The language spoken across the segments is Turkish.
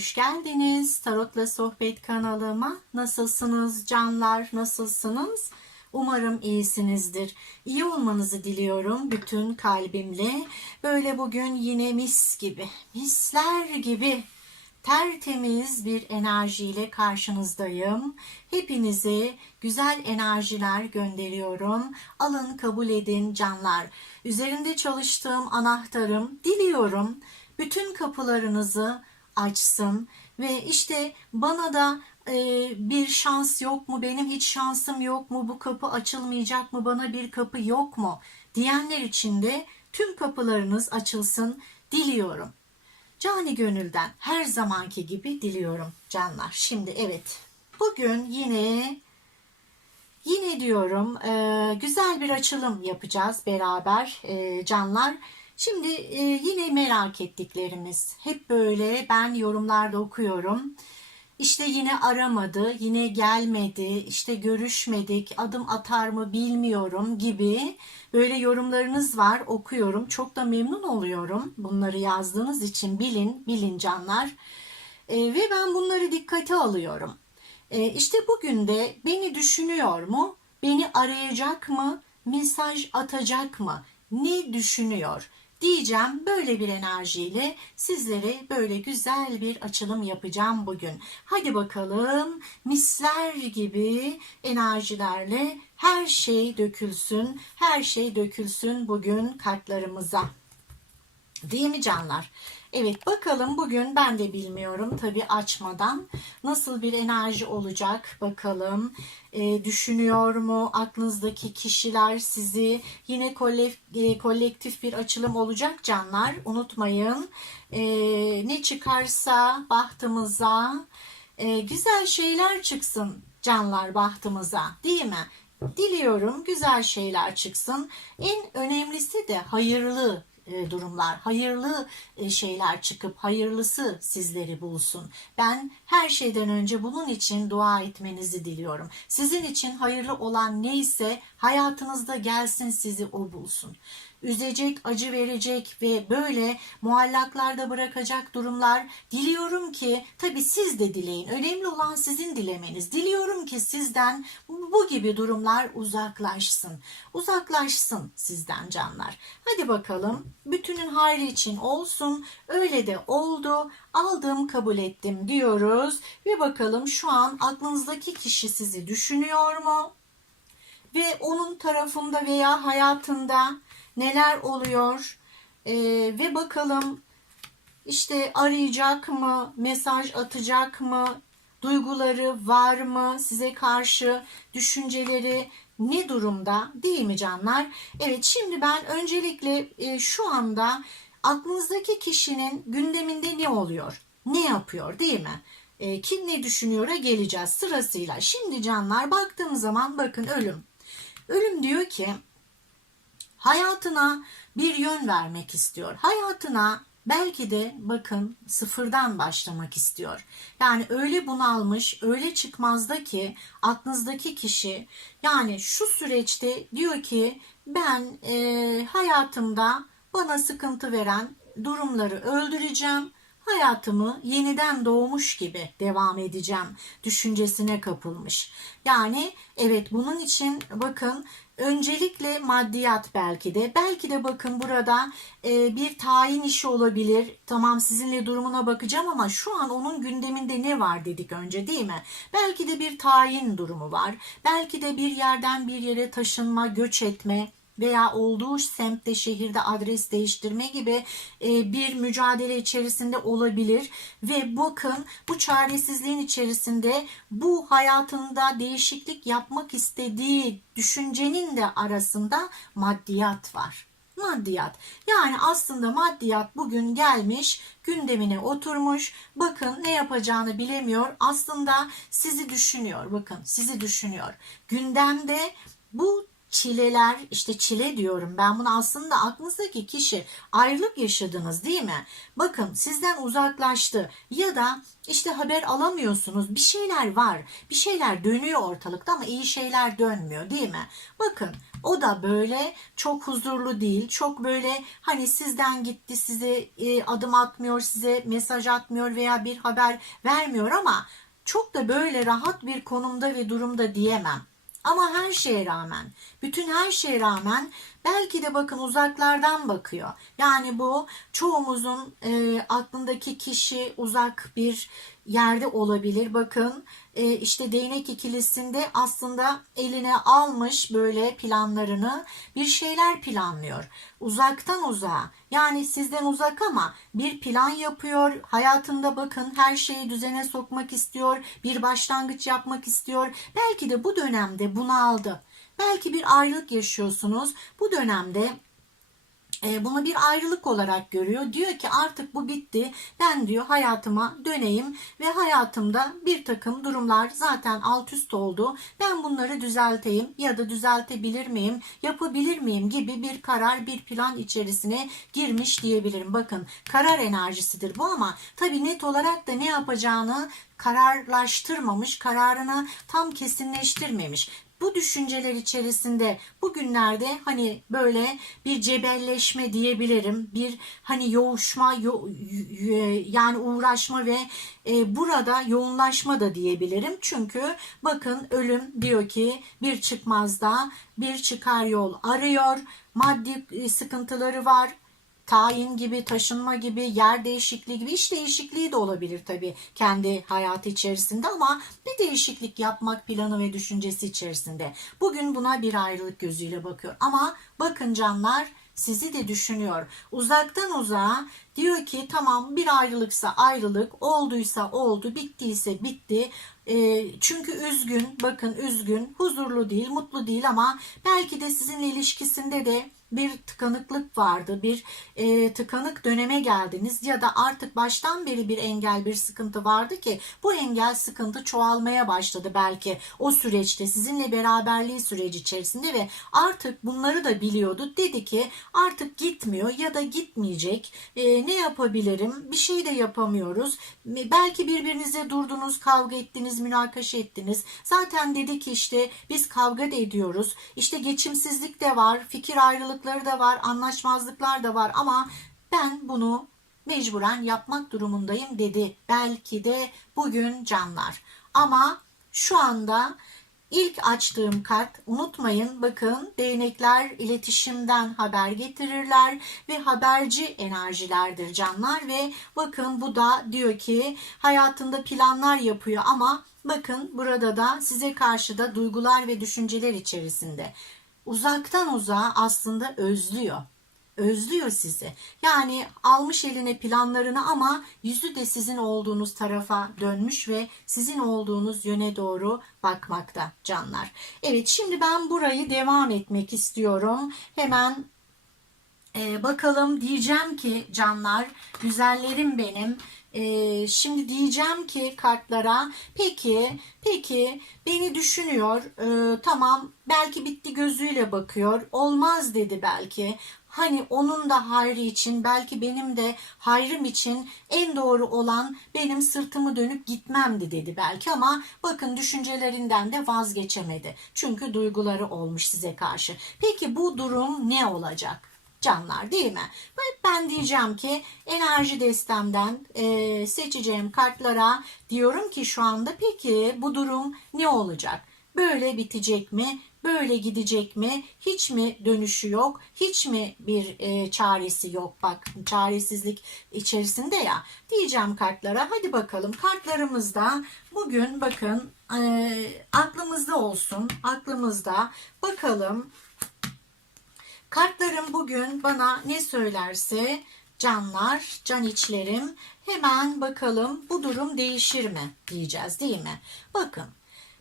Hoş geldiniz Tarotla Sohbet kanalıma. Nasılsınız canlar, nasılsınız? Umarım iyisinizdir. İyi olmanızı diliyorum bütün kalbimle. Böyle bugün yine mis gibi, misler gibi tertemiz bir enerjiyle karşınızdayım. Hepinize güzel enerjiler gönderiyorum. Alın kabul edin canlar. Üzerinde çalıştığım anahtarım diliyorum bütün kapılarınızı açsın ve işte bana da e, bir şans yok mu benim hiç şansım yok mu bu kapı açılmayacak mı bana bir kapı yok mu diyenler için de tüm kapılarınız açılsın diliyorum. Cani gönülden her zamanki gibi diliyorum canlar. Şimdi evet bugün yine yine diyorum e, güzel bir açılım yapacağız beraber e, canlar. Şimdi e, yine merak ettiklerimiz hep böyle ben yorumlarda okuyorum. İşte yine aramadı, yine gelmedi, işte görüşmedik, adım atar mı bilmiyorum gibi böyle yorumlarınız var okuyorum. Çok da memnun oluyorum bunları yazdığınız için bilin, bilin canlar. E, ve ben bunları dikkate alıyorum. E, işte bugün de beni düşünüyor mu, beni arayacak mı, mesaj atacak mı, ne düşünüyor? Diyeceğim. Böyle bir enerjiyle sizlere böyle güzel bir açılım yapacağım bugün. Hadi bakalım misler gibi enerjilerle her şey dökülsün. Her şey dökülsün bugün kartlarımıza. Değil mi canlar? Evet bakalım bugün ben de bilmiyorum tabii açmadan nasıl bir enerji olacak bakalım e, düşünüyor mu aklınızdaki kişiler sizi yine kolek, e, kolektif bir açılım olacak canlar unutmayın e, ne çıkarsa bahtımıza e, güzel şeyler çıksın canlar bahtımıza değil mi? Diliyorum güzel şeyler çıksın. En önemlisi de hayırlı durumlar, hayırlı e, şeyler çıkıp hayırlısı sizleri bulsun. Ben her şeyden önce bunun için dua etmenizi diliyorum. Sizin için hayırlı olan neyse hayatınızda gelsin sizi o bulsun üzecek, acı verecek ve böyle muallaklarda bırakacak durumlar diliyorum ki tabi siz de dileyin. Önemli olan sizin dilemeniz. Diliyorum ki sizden bu gibi durumlar uzaklaşsın. Uzaklaşsın sizden canlar. Hadi bakalım bütünün hayrı için olsun. Öyle de oldu. Aldım kabul ettim diyoruz. Ve bakalım şu an aklınızdaki kişi sizi düşünüyor mu? Ve onun tarafında veya hayatında neler oluyor ee, ve bakalım işte arayacak mı, mesaj atacak mı, duyguları var mı size karşı, düşünceleri ne durumda değil mi canlar? Evet şimdi ben öncelikle e, şu anda aklınızdaki kişinin gündeminde ne oluyor, ne yapıyor değil mi? E, kim ne düşünüyor'a geleceğiz sırasıyla. Şimdi canlar baktığım zaman bakın ölüm. Ölüm diyor ki hayatına bir yön vermek istiyor. Hayatına belki de bakın sıfırdan başlamak istiyor. Yani öyle bunalmış, öyle çıkmazda ki aklınızdaki kişi yani şu süreçte diyor ki ben e, hayatımda bana sıkıntı veren durumları öldüreceğim hayatımı yeniden doğmuş gibi devam edeceğim düşüncesine kapılmış. Yani evet bunun için bakın öncelikle maddiyat belki de belki de bakın burada e, bir tayin işi olabilir. Tamam sizinle durumuna bakacağım ama şu an onun gündeminde ne var dedik önce değil mi? Belki de bir tayin durumu var. Belki de bir yerden bir yere taşınma göç etme veya olduğu semtte şehirde adres değiştirme gibi e, bir mücadele içerisinde olabilir ve bakın bu çaresizliğin içerisinde bu hayatında değişiklik yapmak istediği düşüncenin de arasında maddiyat var maddiyat. Yani aslında maddiyat bugün gelmiş, gündemine oturmuş. Bakın ne yapacağını bilemiyor. Aslında sizi düşünüyor. Bakın sizi düşünüyor. Gündemde bu çileler işte çile diyorum ben bunu aslında aklınızdaki kişi ayrılık yaşadınız değil mi? Bakın sizden uzaklaştı ya da işte haber alamıyorsunuz bir şeyler var bir şeyler dönüyor ortalıkta ama iyi şeyler dönmüyor değil mi? Bakın O da böyle çok huzurlu değil. Çok böyle hani sizden gitti size e, adım atmıyor, size mesaj atmıyor veya bir haber vermiyor ama çok da böyle rahat bir konumda ve durumda diyemem. Ama her şeye rağmen, bütün her şeye rağmen belki de bakın uzaklardan bakıyor. Yani bu çoğumuzun e, aklındaki kişi uzak bir yerde olabilir. Bakın e, işte değnek ikilisinde aslında eline almış böyle planlarını bir şeyler planlıyor. Uzaktan uzağa yani sizden uzak ama bir plan yapıyor. Hayatında bakın her şeyi düzene sokmak istiyor. Bir başlangıç yapmak istiyor. Belki de bu dönemde bunaldı. Belki bir ayrılık yaşıyorsunuz. Bu dönemde bunu bir ayrılık olarak görüyor. Diyor ki artık bu bitti. Ben diyor hayatıma döneyim ve hayatımda bir takım durumlar zaten alt üst oldu. Ben bunları düzelteyim ya da düzeltebilir miyim, yapabilir miyim gibi bir karar, bir plan içerisine girmiş diyebilirim. Bakın karar enerjisidir bu ama tabii net olarak da ne yapacağını kararlaştırmamış, kararını tam kesinleştirmemiş bu düşünceler içerisinde bugünlerde hani böyle bir cebelleşme diyebilirim. Bir hani yoğuşma yo, yani uğraşma ve e, burada yoğunlaşma da diyebilirim. Çünkü bakın ölüm diyor ki bir çıkmazda bir çıkar yol arıyor. Maddi e, sıkıntıları var tayin gibi, taşınma gibi, yer değişikliği gibi iş değişikliği de olabilir tabii kendi hayatı içerisinde ama bir değişiklik yapmak planı ve düşüncesi içerisinde. Bugün buna bir ayrılık gözüyle bakıyor. Ama bakın canlar sizi de düşünüyor. Uzaktan uzağa diyor ki tamam bir ayrılıksa ayrılık, olduysa oldu, bittiyse bitti. E, çünkü üzgün, bakın üzgün, huzurlu değil, mutlu değil ama belki de sizinle ilişkisinde de bir tıkanıklık vardı, bir e, tıkanık döneme geldiniz ya da artık baştan beri bir engel, bir sıkıntı vardı ki bu engel sıkıntı çoğalmaya başladı belki o süreçte sizinle beraberliği süreci içerisinde ve artık bunları da biliyordu. Dedi ki artık gitmiyor ya da gitmeyecek. E, ne yapabilirim? Bir şey de yapamıyoruz. Belki birbirinize durdunuz, kavga ettiniz, münakaşa ettiniz. Zaten dedi ki işte biz kavga da ediyoruz. İşte geçimsizlik de var, fikir ayrılık ayrılıkları da var, anlaşmazlıklar da var ama ben bunu mecburen yapmak durumundayım dedi. Belki de bugün canlar. Ama şu anda ilk açtığım kart unutmayın bakın değnekler iletişimden haber getirirler ve haberci enerjilerdir canlar ve bakın bu da diyor ki hayatında planlar yapıyor ama bakın burada da size karşı da duygular ve düşünceler içerisinde uzaktan uzağa aslında özlüyor. Özlüyor sizi. Yani almış eline planlarını ama yüzü de sizin olduğunuz tarafa dönmüş ve sizin olduğunuz yöne doğru bakmakta canlar. Evet şimdi ben burayı devam etmek istiyorum. Hemen e, bakalım diyeceğim ki canlar, güzellerim benim. E, şimdi diyeceğim ki kartlara peki peki beni düşünüyor e, tamam belki bitti gözüyle bakıyor olmaz dedi belki Hani onun da hayrı için belki benim de hayrım için en doğru olan benim sırtımı dönüp gitmemdi dedi belki ama bakın düşüncelerinden de vazgeçemedi. Çünkü duyguları olmuş size karşı. Peki bu durum ne olacak? Canlar değil mi? Ben diyeceğim ki enerji destemden e, seçeceğim kartlara diyorum ki şu anda peki bu durum ne olacak? Böyle bitecek mi? Böyle gidecek mi? Hiç mi dönüşü yok? Hiç mi bir e, çaresi yok? Bak çaresizlik içerisinde ya. Diyeceğim kartlara. Hadi bakalım kartlarımızda bugün bakın e, aklımızda olsun. Aklımızda bakalım Kartlarım bugün bana ne söylerse canlar, can içlerim hemen bakalım bu durum değişir mi diyeceğiz değil mi? Bakın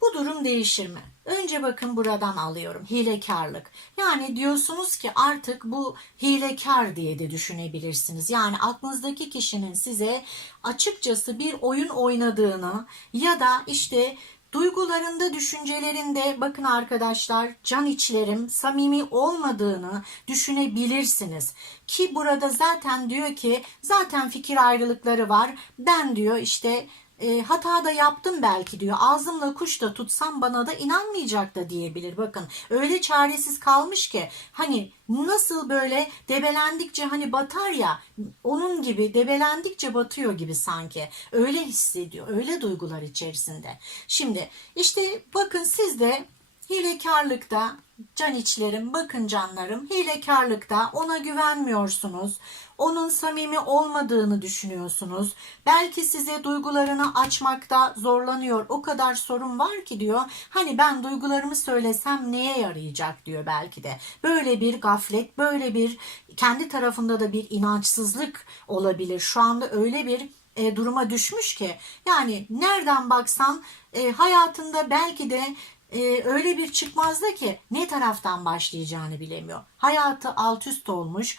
bu durum değişir mi? Önce bakın buradan alıyorum. Hilekarlık. Yani diyorsunuz ki artık bu hilekar diye de düşünebilirsiniz. Yani aklınızdaki kişinin size açıkçası bir oyun oynadığını ya da işte Duygularında, düşüncelerinde bakın arkadaşlar can içlerim samimi olmadığını düşünebilirsiniz. Ki burada zaten diyor ki zaten fikir ayrılıkları var. Ben diyor işte e, hata da yaptım belki diyor. Ağzımla kuş da tutsam bana da inanmayacak da diyebilir. Bakın öyle çaresiz kalmış ki hani nasıl böyle debelendikçe hani batar ya onun gibi debelendikçe batıyor gibi sanki. Öyle hissediyor. Öyle duygular içerisinde. Şimdi işte bakın siz de hilekarlıkta can içlerim bakın canlarım hilekarlıkta ona güvenmiyorsunuz. Onun samimi olmadığını düşünüyorsunuz. Belki size duygularını açmakta zorlanıyor. O kadar sorun var ki diyor. Hani ben duygularımı söylesem neye yarayacak diyor belki de. Böyle bir gaflet, böyle bir kendi tarafında da bir inançsızlık olabilir. Şu anda öyle bir e, duruma düşmüş ki yani nereden baksan e, hayatında belki de e, öyle bir çıkmazda ki ne taraftan başlayacağını bilemiyor. Hayatı alt üst olmuş.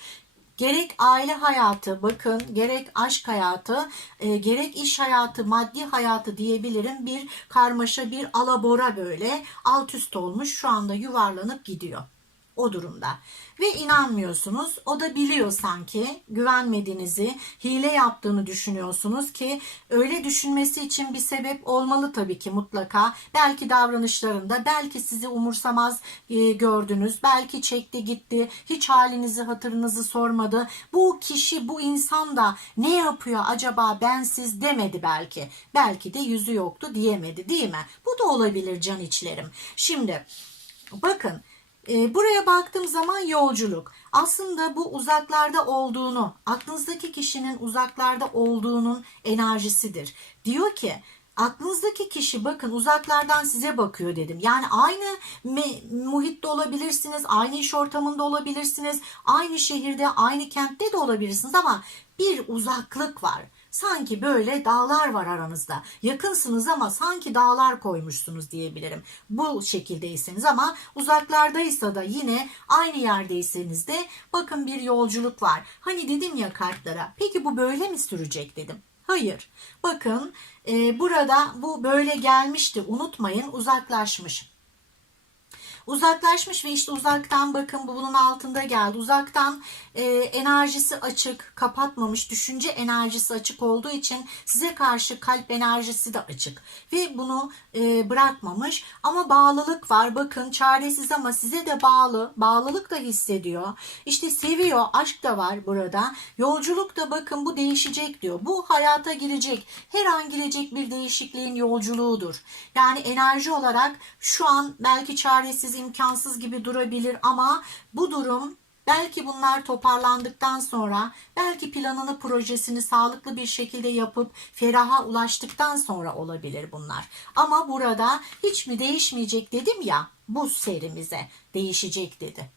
Gerek aile hayatı bakın gerek aşk hayatı e, gerek iş hayatı maddi hayatı diyebilirim bir karmaşa bir alabora böyle alt üst olmuş şu anda yuvarlanıp gidiyor o durumda. Ve inanmıyorsunuz. O da biliyor sanki güvenmediğinizi, hile yaptığını düşünüyorsunuz ki öyle düşünmesi için bir sebep olmalı tabii ki mutlaka. Belki davranışlarında, belki sizi umursamaz e, gördünüz, belki çekti gitti, hiç halinizi hatırınızı sormadı. Bu kişi, bu insan da ne yapıyor acaba bensiz demedi belki. Belki de yüzü yoktu diyemedi değil mi? Bu da olabilir can içlerim. Şimdi bakın e, buraya baktığım zaman yolculuk. Aslında bu uzaklarda olduğunu, aklınızdaki kişinin uzaklarda olduğunun enerjisidir. Diyor ki aklınızdaki kişi bakın uzaklardan size bakıyor dedim. Yani aynı muhitte olabilirsiniz, aynı iş ortamında olabilirsiniz, aynı şehirde, aynı kentte de olabilirsiniz ama bir uzaklık var. Sanki böyle dağlar var aranızda. Yakınsınız ama sanki dağlar koymuşsunuz diyebilirim. Bu şekildeyseniz ama uzaklardaysa da yine aynı yerdeyseniz de bakın bir yolculuk var. Hani dedim ya kartlara. Peki bu böyle mi sürecek dedim. Hayır. Bakın e, burada bu böyle gelmişti. Unutmayın uzaklaşmış. Uzaklaşmış ve işte uzaktan bakın bu bunun altında geldi. Uzaktan e, enerjisi açık, kapatmamış, düşünce enerjisi açık olduğu için size karşı kalp enerjisi de açık. Ve bunu e, bırakmamış ama bağlılık var. Bakın çaresiz ama size de bağlı. Bağlılık da hissediyor. İşte seviyor, aşk da var burada. Yolculuk da bakın bu değişecek diyor. Bu hayata girecek. Her an girecek bir değişikliğin yolculuğudur. Yani enerji olarak şu an belki çaresiz, imkansız gibi durabilir ama bu durum Belki bunlar toparlandıktan sonra, belki planını, projesini sağlıklı bir şekilde yapıp feraha ulaştıktan sonra olabilir bunlar. Ama burada hiç mi değişmeyecek dedim ya bu serimize değişecek dedi.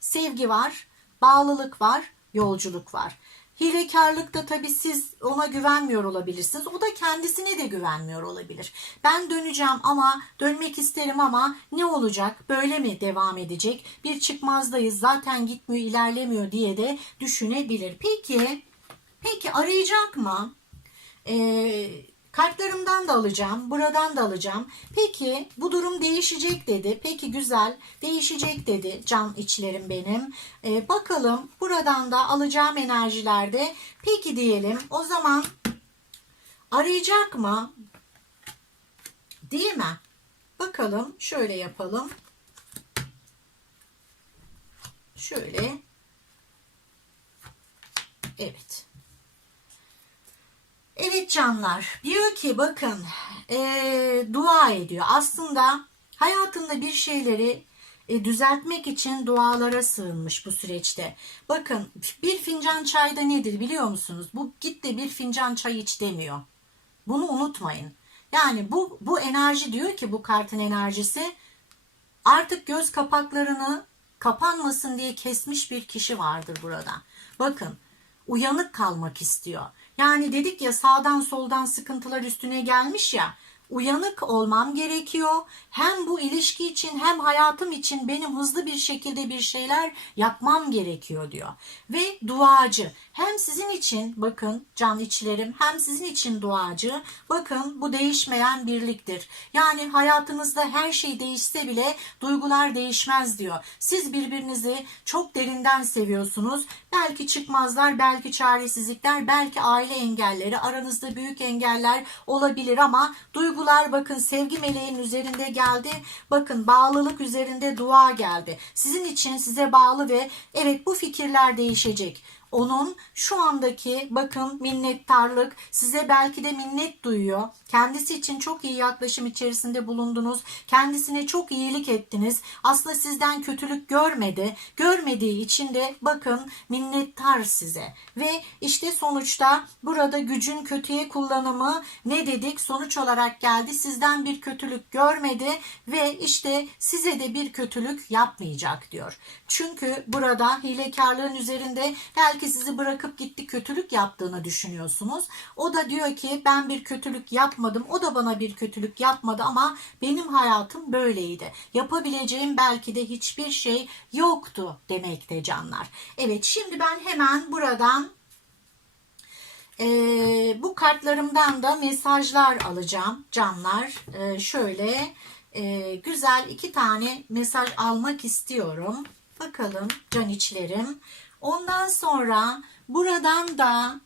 Sevgi var, bağlılık var, yolculuk var. Hilekarlıkta tabii siz ona güvenmiyor olabilirsiniz. O da kendisine de güvenmiyor olabilir. Ben döneceğim ama dönmek isterim ama ne olacak? Böyle mi devam edecek? Bir çıkmazdayız zaten gitmiyor ilerlemiyor diye de düşünebilir. Peki, peki arayacak mı? Ee, Kartlarımdan da alacağım, buradan da alacağım. Peki bu durum değişecek dedi. Peki güzel, değişecek dedi can içlerim benim. Ee, bakalım buradan da alacağım enerjilerde. Peki diyelim o zaman arayacak mı? Değil mi? Bakalım şöyle yapalım. Şöyle. Evet. Evet canlar diyor ki bakın e, dua ediyor. Aslında hayatında bir şeyleri e, düzeltmek için dualara sığınmış bu süreçte. Bakın bir fincan çayda nedir biliyor musunuz? Bu git de bir fincan çay iç demiyor. Bunu unutmayın. Yani bu bu enerji diyor ki bu kartın enerjisi artık göz kapaklarını kapanmasın diye kesmiş bir kişi vardır burada. Bakın uyanık kalmak istiyor. Yani dedik ya sağdan soldan sıkıntılar üstüne gelmiş ya. uyanık olmam gerekiyor. Hem bu ilişki için hem hayatım için benim hızlı bir şekilde bir şeyler yapmam gerekiyor diyor. Ve duacı hem sizin için bakın can içlerim hem sizin için duacı. Bakın bu değişmeyen birliktir. Yani hayatınızda her şey değişse bile duygular değişmez diyor. Siz birbirinizi çok derinden seviyorsunuz. Belki çıkmazlar, belki çaresizlikler, belki aile engelleri, aranızda büyük engeller olabilir ama duygular bakın sevgi meleğin üzerinde geldi. Bakın bağlılık üzerinde dua geldi. Sizin için size bağlı ve evet bu fikirler değişecek onun şu andaki bakın minnettarlık size belki de minnet duyuyor. Kendisi için çok iyi yaklaşım içerisinde bulundunuz. Kendisine çok iyilik ettiniz. Aslında sizden kötülük görmedi. Görmediği için de bakın minnettar size. Ve işte sonuçta burada gücün kötüye kullanımı ne dedik? Sonuç olarak geldi. Sizden bir kötülük görmedi ve işte size de bir kötülük yapmayacak diyor. Çünkü burada hilekarlığın üzerinde belki sizi bırakıp gitti kötülük yaptığını düşünüyorsunuz. O da diyor ki ben bir kötülük yapmadım. O da bana bir kötülük yapmadı ama benim hayatım böyleydi. Yapabileceğim belki de hiçbir şey yoktu demekte canlar. Evet şimdi ben hemen buradan ee, bu kartlarımdan da mesajlar alacağım canlar. Ee, şöyle e, güzel iki tane mesaj almak istiyorum. Bakalım can içlerim. Ondan sonra buradan da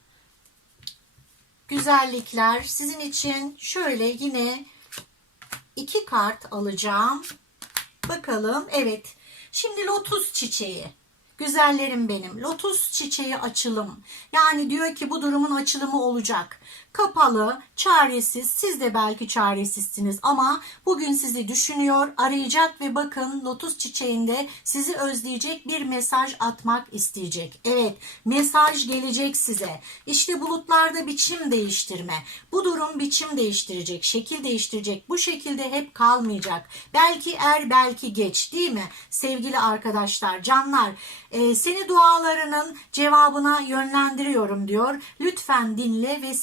güzellikler sizin için şöyle yine iki kart alacağım. Bakalım evet. Şimdi lotus çiçeği. Güzellerim benim. Lotus çiçeği açılım. Yani diyor ki bu durumun açılımı olacak. Kapalı, çaresiz. Siz de belki çaresizsiniz ama bugün sizi düşünüyor, arayacak ve bakın lotus çiçeğinde sizi özleyecek bir mesaj atmak isteyecek. Evet, mesaj gelecek size. İşte bulutlarda biçim değiştirme. Bu durum biçim değiştirecek, şekil değiştirecek. Bu şekilde hep kalmayacak. Belki er, belki geç değil mi? Sevgili arkadaşlar, canlar, e, seni dualarının cevabına yönlendiriyorum diyor. Lütfen dinle ve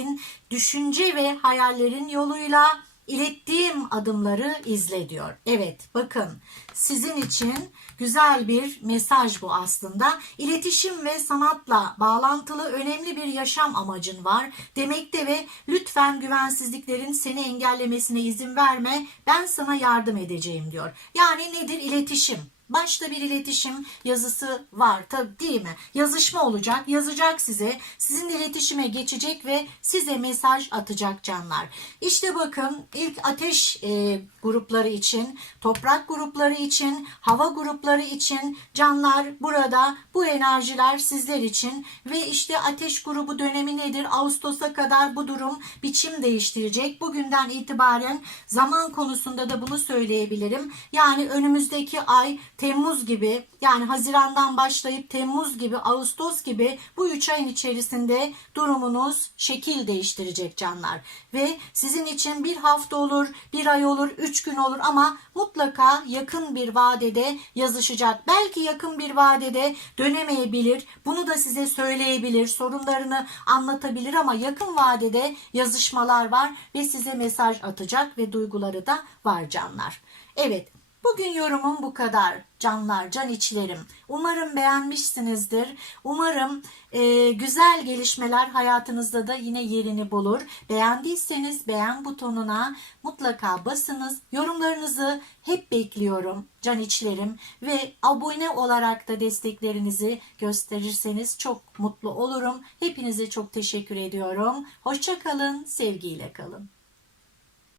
sezgin, düşünce ve hayallerin yoluyla ilettiğim adımları izle diyor. Evet bakın sizin için güzel bir mesaj bu aslında. İletişim ve sanatla bağlantılı önemli bir yaşam amacın var demekte ve lütfen güvensizliklerin seni engellemesine izin verme. Ben sana yardım edeceğim diyor. Yani nedir iletişim? Başta bir iletişim yazısı var tabii değil mi? Yazışma olacak, yazacak size. Sizinle iletişime geçecek ve size mesaj atacak canlar. İşte bakın ilk ateş e, grupları için, toprak grupları için, hava grupları için canlar burada bu enerjiler sizler için ve işte ateş grubu dönemi nedir? Ağustos'a kadar bu durum biçim değiştirecek. Bugünden itibaren zaman konusunda da bunu söyleyebilirim. Yani önümüzdeki ay Temmuz gibi yani Haziran'dan başlayıp Temmuz gibi Ağustos gibi bu 3 ayın içerisinde durumunuz şekil değiştirecek canlar. Ve sizin için bir hafta olur, bir ay olur, üç gün olur ama mutlaka yakın bir vadede yazışacak. Belki yakın bir vadede dönemeyebilir. Bunu da size söyleyebilir, sorunlarını anlatabilir ama yakın vadede yazışmalar var ve size mesaj atacak ve duyguları da var canlar. Evet Bugün yorumum bu kadar canlar, can içlerim. Umarım beğenmişsinizdir. Umarım e, güzel gelişmeler hayatınızda da yine yerini bulur. Beğendiyseniz beğen butonuna mutlaka basınız. Yorumlarınızı hep bekliyorum can içlerim ve abone olarak da desteklerinizi gösterirseniz çok mutlu olurum. Hepinize çok teşekkür ediyorum. Hoşça kalın, sevgiyle kalın.